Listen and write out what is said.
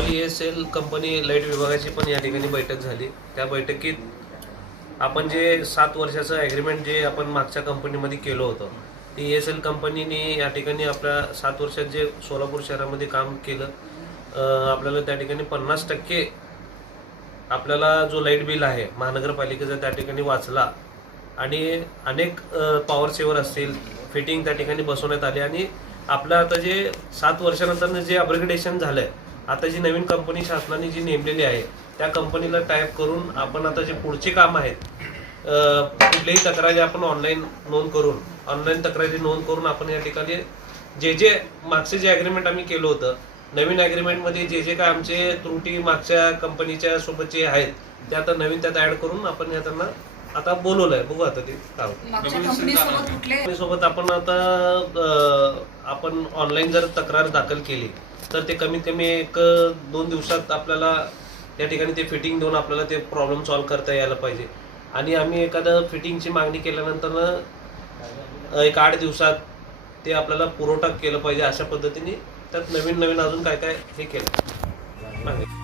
Double ESL company light विभागाची पण या ठिकाणी बैठक झाली। त्या बैठकीत आपण जे 7 वर्षाचं ॲग्रीमेंट जे आपण मागच्या कंपनीमध्ये केलं होतं, ती ESL कंपनीने या ठिकाणी आपल्या 7 वर्षात जे सोलापूर शहरामध्ये काम केलं, आपल्याला त्या ठिकाणी 50% आपल्याला जो लाईट बिल आहे महानगरपालिकेचा त्या ठिकाणी वाचला आणि अनेक पॉवर सेवर असतील फिटिंग त्या ठिकाणी बसवण्यात आली आणि आपलं आता जे 7 वर्षानंतर जे अपग्रेडेशन झालं आहे, आता जी नवीन कंपनी शासनाने जी नेमलेली आहे त्या कंपनीला टाईप करून आपण आता जे पुढचे काम आहेत, कुठलीही तक्रारी आपण ऑनलाईन तक्रारी नोंद करून आपण या ठिकाणी जे मागचे जे ॲग्रीमेंट आम्ही केलं होतं, नवीन ॲग्रीमेंटमध्ये जे काय आमचे त्रुटी मागच्या कंपनीच्या सोबतचे आहेत ते आता नवीन त्यात ॲड करून आपण या त्यांना आता बोलवलंय। बघू आता ते काय सोबत आपण आता आपण ऑनलाईन जर तक्रार दाखल केली तर ते कमीत कमी 1-2 दिवसात आपल्याला त्या ठिकाणी ते फिटिंग देऊन आपल्याला ते प्रॉब्लेम सॉल्व्ह करता यायला पाहिजे आणि आम्ही एखादं फिटिंगची मागणी केल्यानंतर 8 दिवसात ते आपल्याला पुरवठा केलं पाहिजे। अशा पद्धतीने त्यात नवीन अजून काय हे केलं।